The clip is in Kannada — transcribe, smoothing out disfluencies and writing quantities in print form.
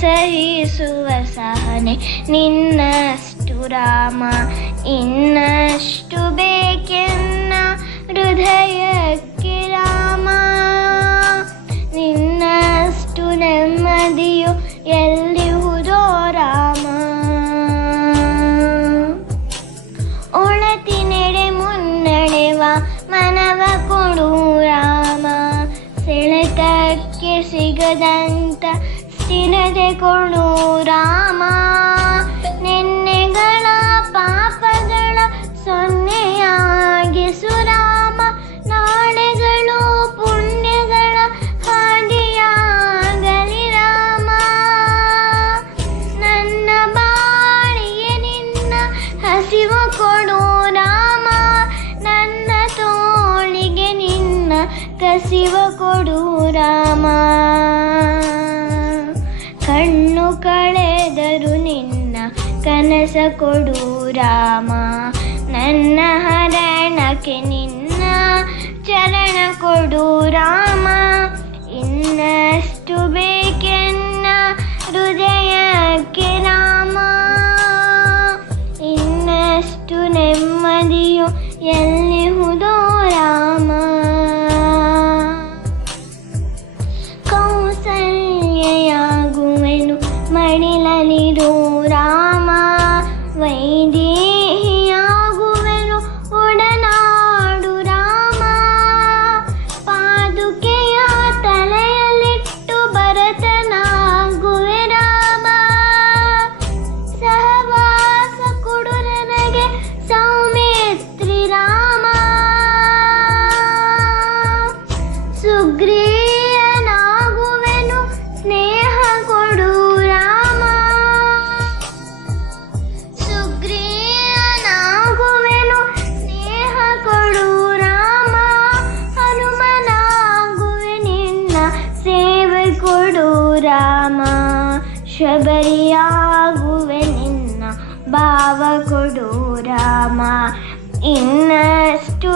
ಸಹಿಸುವ ಸಹನೆ ನಿನ್ನಷ್ಟು ರಾಮ, ಇನ್ನಷ್ಟು ಬೇಕೆನ್ನ ಹೃದಯಕ್ಕೆ ರಾಮ. ನಿನ್ನಷ್ಟು ನೆಮ್ಮದಿಯು ಎಲ್ಲಿಹುದೋ ರಾಮ. ಒಳತಿನೆಡೆ ಮುನ್ನಡೆವ ಮನವ ಕೊಡು ರಾಮ, ಸೆಳೆತಕ್ಕೆ ಸಿಗದಂತ ಸ್ಥಿರತೆ ಕೊಡು ರಾಮ. ನೆನ್ನೆಗಳ ಪಾಪಗಳ ಸೊನ್ನೆಯಾಗಿಸು ರಾಮ, ನಾಳೆಗಳು ಪುಣ್ಯಗಳ ಹಾದಿಯಾಗಲಿ ರಾಮ. ನನ್ನ ಬಾಳಿಗೆ ನಿನ್ನ ಹಸಿವು ಕೊಡು ರಾಮ, ನನ್ನ ತೋಳಿಗೆ ನಿನ್ನ ಕಸಿವ ಕೊಡು ರಾಮ. ಕಣ್ಣು ಕಳೆದರು ನಿನ್ನ ಕನಸ ಕೊಡು ರಾಮ, ನನ್ನ ಹರಣಕ್ಕೆ ನಿನ್ನ ಚರಣ ಕೊಡು ರಾಮ. ಇನ್ನಷ್ಟು ಬೇಕೆನ್ನ ಹೃದಯಕ್ಕೆ ರಾಮ, ಇನ್ನಷ್ಟು ನೆಮ್ಮದಿಯು ಎಲ್ಲಿಹುದೋ ರಾಮ. ಕೌಸಲ್ಯೆಯಾಗುವೆನು ಮಡಿಲಲಿರು ರಾಮ, ವೈದೇಹಿಯಾಗುವೆನು ಒಡನಾಡು ರಾಮ. ಪಾದುಕೆಯ ತಲೆಯಲ್ಲಿಟ್ಟು ಭರತನಾಗುವೆ ರಾಮ, ಸಹವಾಸ ಕೊಡು ನನಗೆ ಸೌಮಿತ್ರಿ ರಾಮ. ಸುಗ್ರೀಯನಾಗುವೆನು ಸ್ನೇಹ ಕೊಡು ರಾಮ, ಸುಗ್ರೀಯನಾಗುವೆನು ಸ್ನೇಹ ಕೊಡು ರಾಮ. ಹನುಮನಾಗುವೆ ನಿನ್ನ ಸೇವೆ ಕೊಡು ರಾಮ, ಶಬರಿಯಾಗುವೆ ನಿನ್ನ ಭಾವ ಕೊಡು ರಾಮ. ಇನ್ನಷ್ಟು